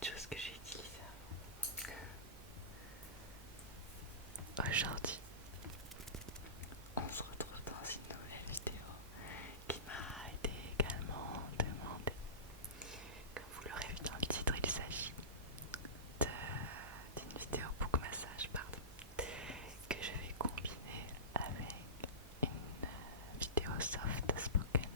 petites choses que j'ai utilisées avant. Aujourd'hui, on se retrouve dans une nouvelle vidéo qui m'a été également demandée. Comme vous l'aurez vu dans le titre, il s'agit d'une vidéo book massage, que je vais combiner avec une vidéo soft spoken.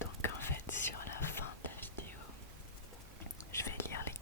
Donc en fait, sur la fin de la vidéo, je vais lire les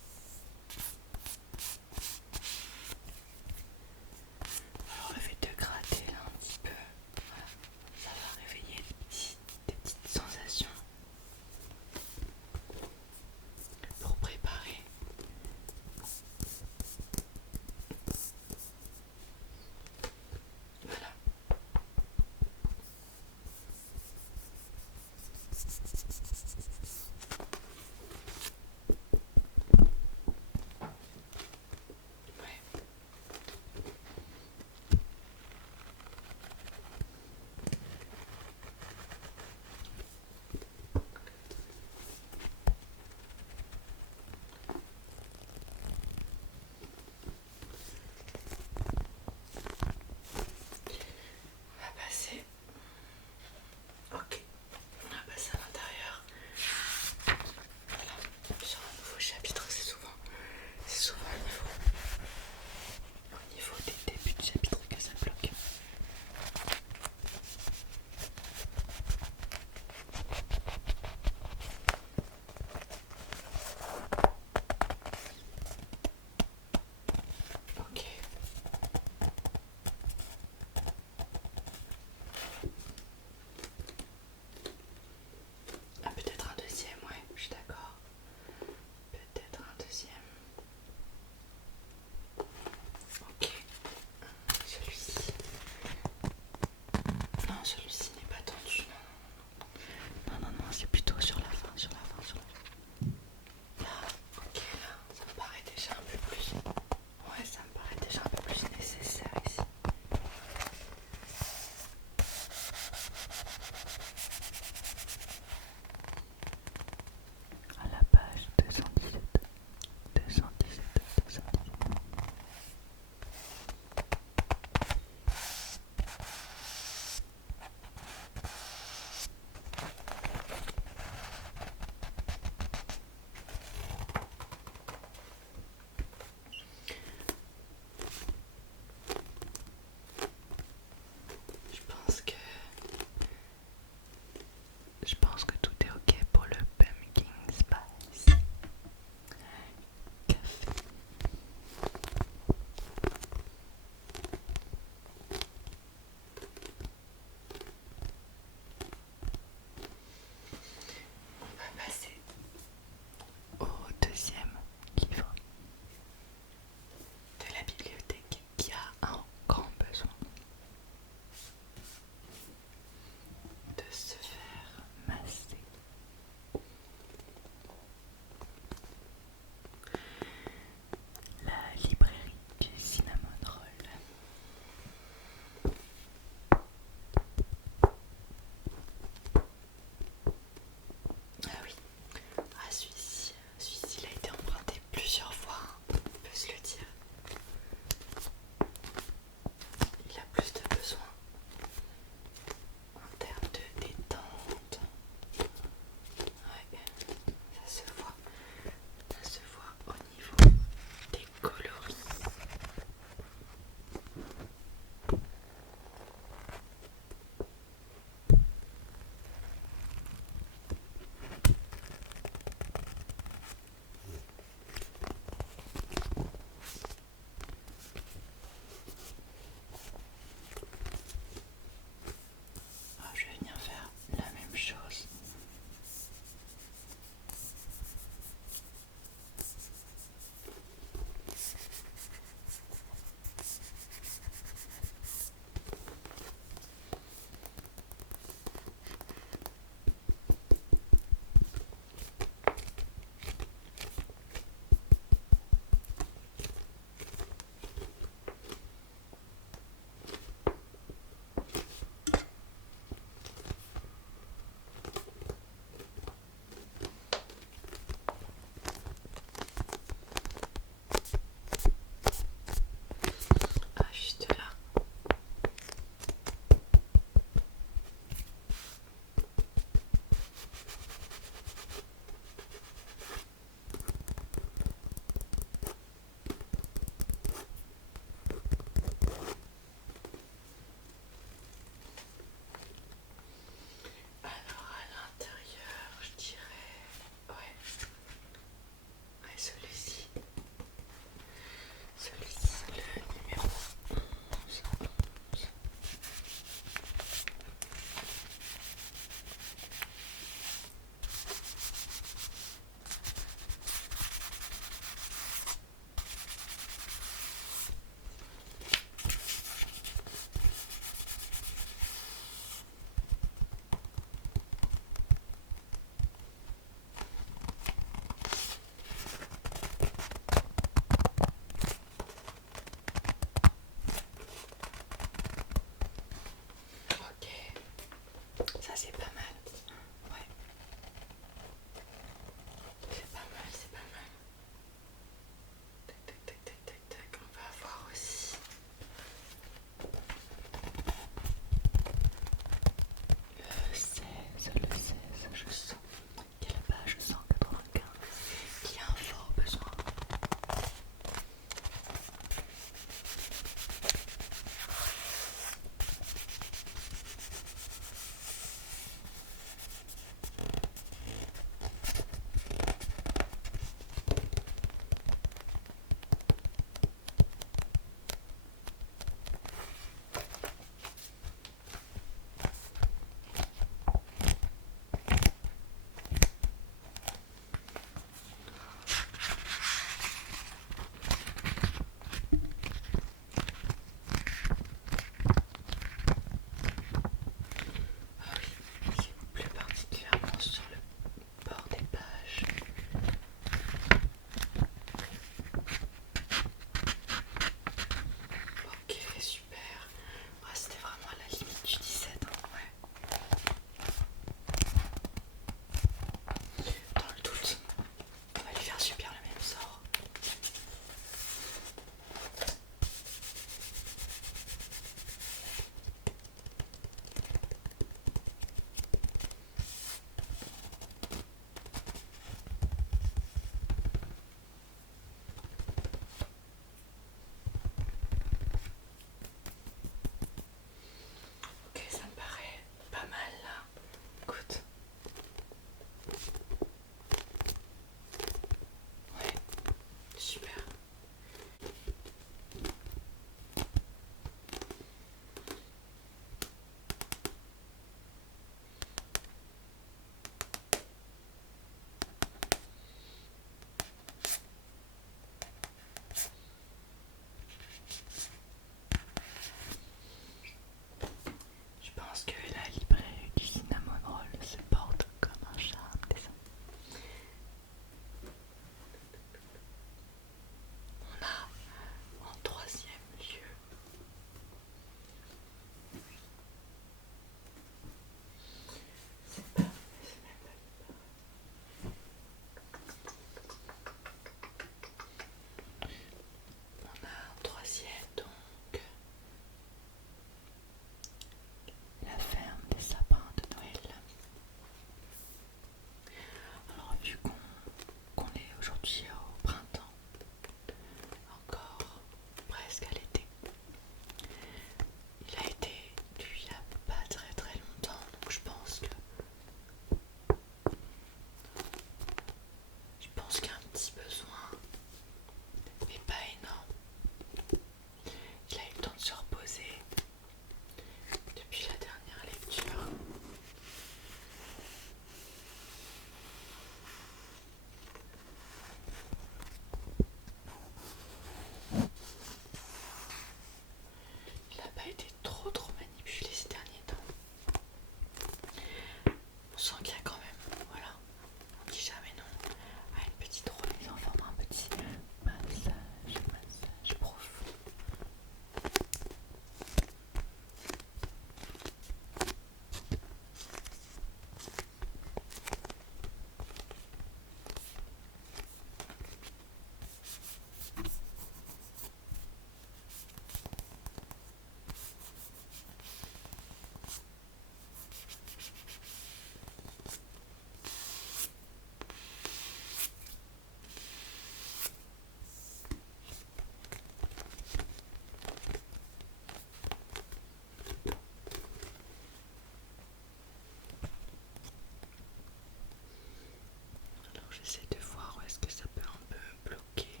j'essaie de voir où est-ce que ça peut un peu bloquer.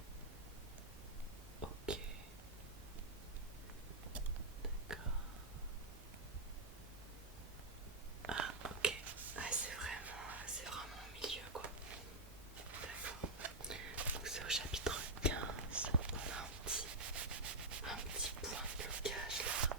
Ok. D'accord. Ah ok. Ah, c'est vraiment au milieu quoi. D'accord. Donc c'est au chapitre 15. On a un petit point de blocage là.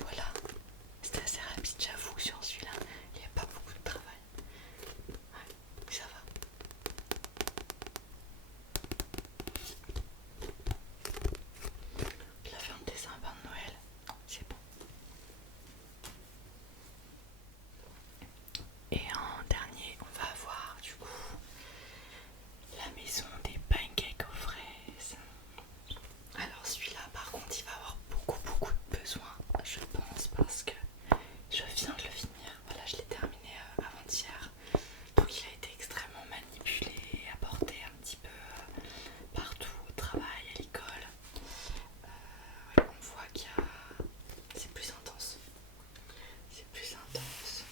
Voilà, c'était assez rapide, j'avoue, sur celui-là, il n'y a pas beaucoup de travail. Ouais, ça va. La ferme des sapins de Noël, c'est bon. Et en dernier, on va avoir du coup la maison des pancakes aux fraises. Alors celui-là, par contre, il va avoir beaucoup de besoin, je pense, parce que je viens de le finir. Voilà, je l'ai terminé avant-hier. Donc il a été extrêmement manipulé, apporté un petit peu partout au travail, à l'école. Ouais, on voit qu'il y a... c'est plus intense. C'est plus intense.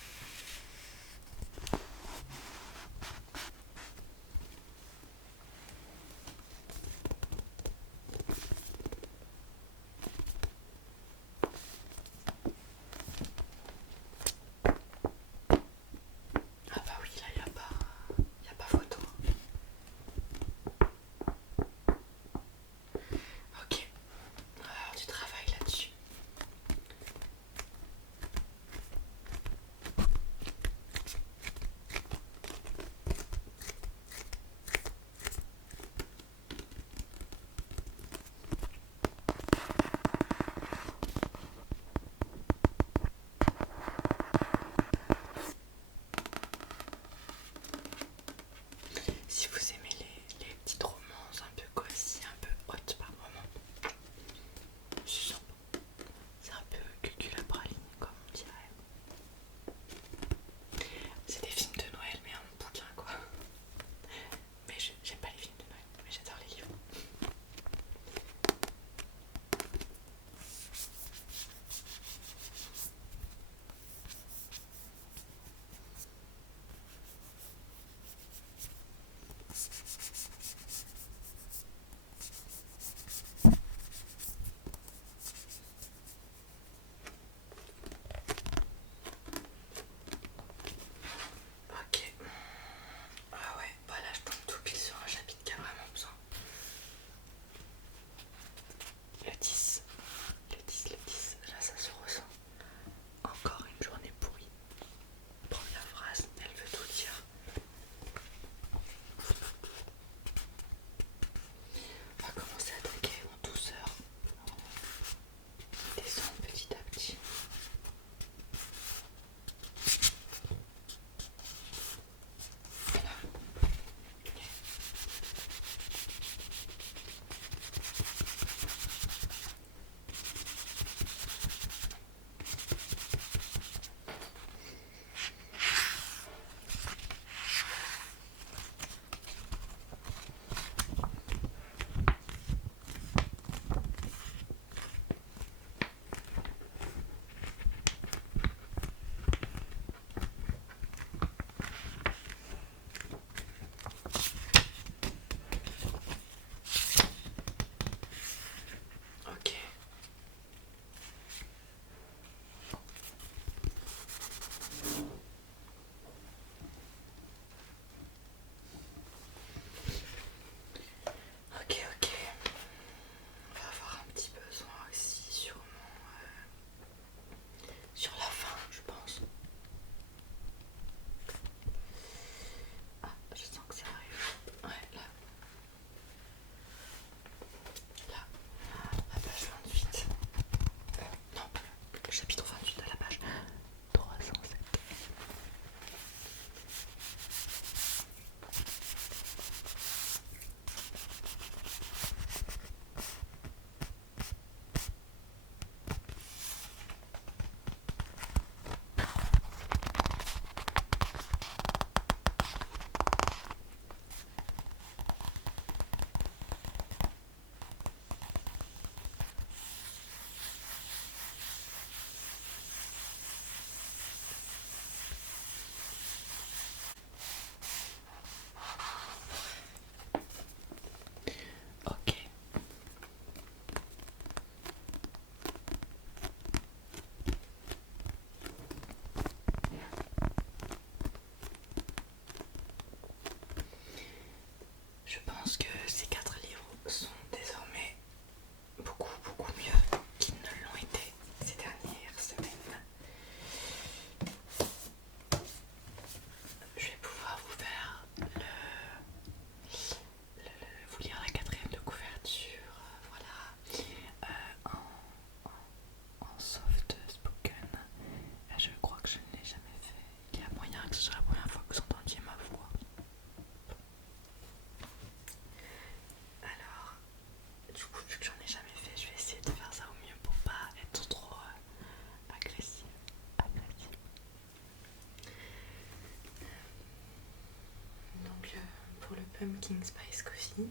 Pumpkin Spice Coffee.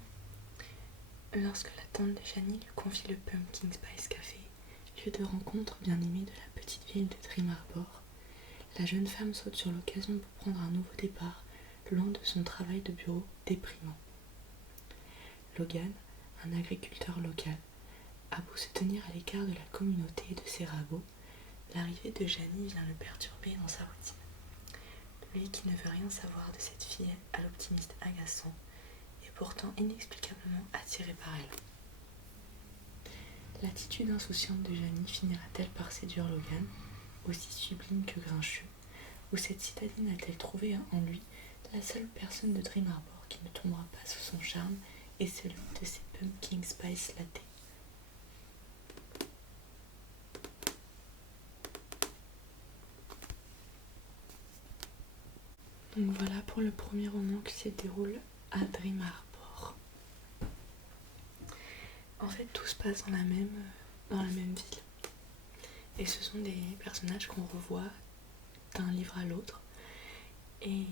Lorsque la tante de Janie lui confie le Pumpkin Spice Café, lieu de rencontre bien aimé de la petite ville de Dream Harbor, la jeune femme saute sur l'occasion pour prendre un nouveau départ, loin de son travail de bureau déprimant. Logan, un agriculteur local, a beau se tenir à l'écart de la communauté et de ses ragots, l'arrivée de Janie vient le perturber dans sa routine. Lui qui ne veut rien savoir de cette fille à l'optimiste agaçant, est pourtant inexplicablement attiré par elle. L'attitude insouciante de Janie finira-t-elle par séduire Logan, aussi sublime que grincheux, ou cette citadine a-t-elle trouvé en lui la seule personne de Dream Harbor qui ne tombera pas sous son charme et celui de ses Pumpkin Spice Latte. Donc voilà pour le premier roman qui se déroule à Dream Harbor. En fait, tout se passe dans la même ville. Et ce sont des personnages qu'on revoit d'un livre à l'autre. Et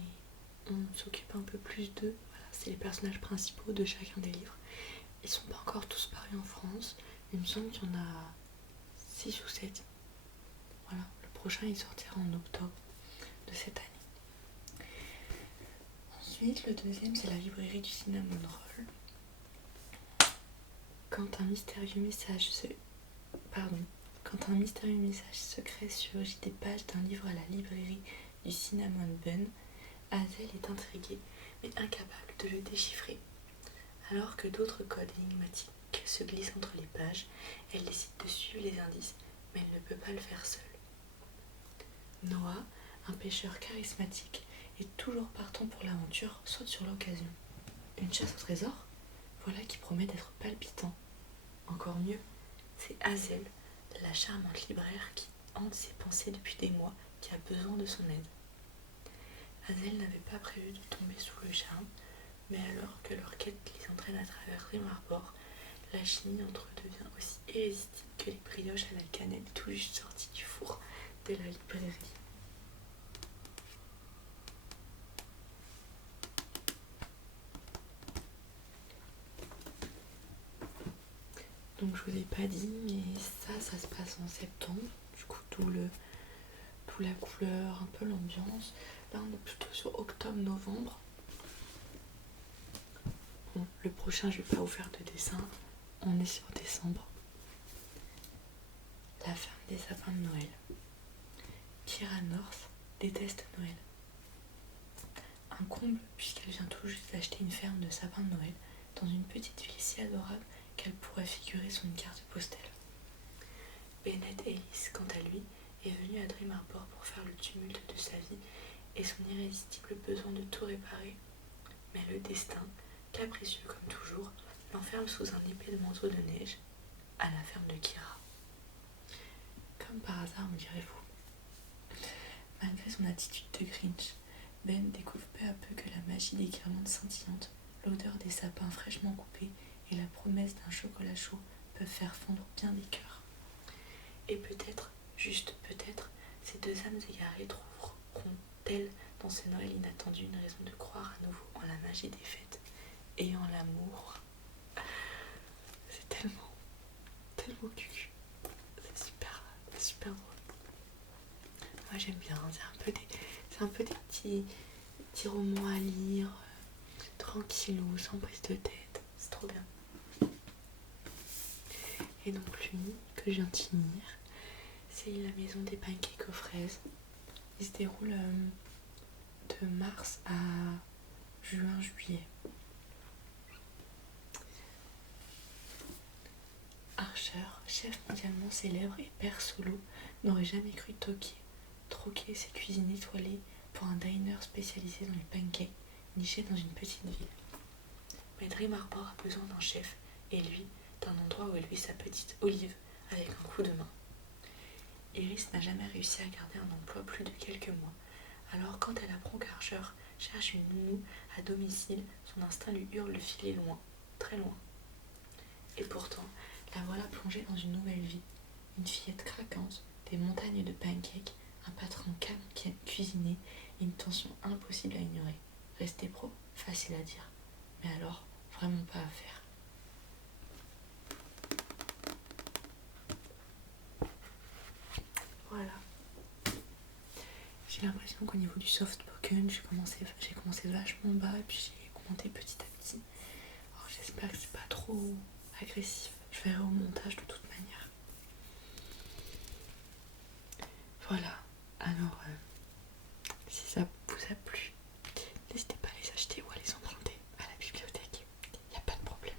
on s'occupe un peu plus d'eux. Voilà, c'est les personnages principaux de chacun des livres. Ils sont pas encore tous parus en France. Il me semble qu'il y en a 6 ou 7. Voilà, le prochain il sortira en octobre de cette année. Ensuite, le deuxième, c'est la librairie du Cinnamon Roll. Quand un mystérieux message secret surgit des pages d'un livre à la librairie du Cinnamon Bun, Hazel est intriguée, mais incapable de le déchiffrer. Alors que d'autres codes énigmatiques se glissent entre les pages, elle décide de suivre les indices, mais elle ne peut pas le faire seule. Noah, un pêcheur charismatique, et toujours partant pour l'aventure, saute sur l'occasion. Une chasse au trésor ? Voilà qui promet d'être palpitant. Encore mieux, c'est Hazel, la charmante libraire qui hante ses pensées depuis des mois, qui a besoin de son aide. Hazel n'avait pas prévu de tomber sous le charme, mais alors que leur quête les entraîne à travers Dream Harbor, la chimie entre eux devient aussi irrésistible que les brioches à la cannelle tout juste sorties du four de la librairie. Donc je vous ai pas dit, mais ça se passe en septembre, du coup tout la couleur, un peu l'ambiance. Là on est plutôt sur octobre-novembre. Bon, le prochain je vais pas vous faire de dessin, on est sur décembre. La ferme des sapins de Noël. Kira North déteste Noël. Un comble puisqu'elle vient tout juste d'acheter une ferme de sapins de Noël dans une petite ville si adorable qu'elle pourrait figurer sur une carte postale. Bennett Ellis, quant à lui, est venu à Dream Harbor pour faire le tumulte de sa vie et son irrésistible besoin de tout réparer. Mais le destin, capricieux comme toujours, l'enferme sous un épais manteau de neige à la ferme de Kira. Comme par hasard, me direz-vous. Malgré son attitude de Grinch, Ben découvre peu à peu que la magie des guirlandes scintillantes, l'odeur des sapins fraîchement coupés et la promesse d'un chocolat chaud peuvent faire fondre bien des cœurs. Et peut-être, juste peut-être, ces deux âmes égarées trouveront-elles dans ce Noël inattendu une raison de croire à nouveau en la magie des fêtes et en l'amour. C'est tellement cucu. C'est super drôle. Moi j'aime bien, c'est un peu des petits romans à lire, tranquillou, sans prise de tête. C'est trop bien. Et donc lui, que je viens de finir, c'est La maison des pancakes aux fraises. Il se déroule de mars à juin-juillet. Archer, chef mondialement célèbre et père solo, n'aurait jamais cru troquer ses cuisines étoilées pour un diner spécialisé dans les pancakes, niché dans une petite ville. Mais Dream Harbor a besoin d'un chef, et lui, d'un endroit où élever sa petite Olive avec un coup de main. Iris n'a jamais réussi à garder un emploi plus de quelques mois, alors quand elle apprend qu'Archer cherche une nounou à domicile, son instinct lui hurle de filer loin, très loin. Et pourtant, la voilà plongée dans une nouvelle vie, une fillette craquante, des montagnes de pancakes, un patron calme qui aime cuisiner et une tension impossible à ignorer. Rester pro, facile à dire. mais alors vraiment pas à faire. Voilà. J'ai l'impression qu'au niveau du soft spoken, j'ai commencé vachement bas et puis j'ai augmenté petit à petit. Alors j'espère que c'est pas trop agressif. Je verrai au montage de toute manière. Voilà. Alors, si ça vous a plu, n'hésitez pas à les acheter ou à les emprunter à la bibliothèque. Il n'y a pas de problème.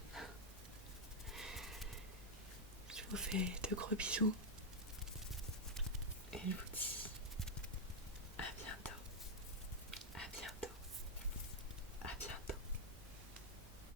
Je vous fais de gros bisous et je vous dis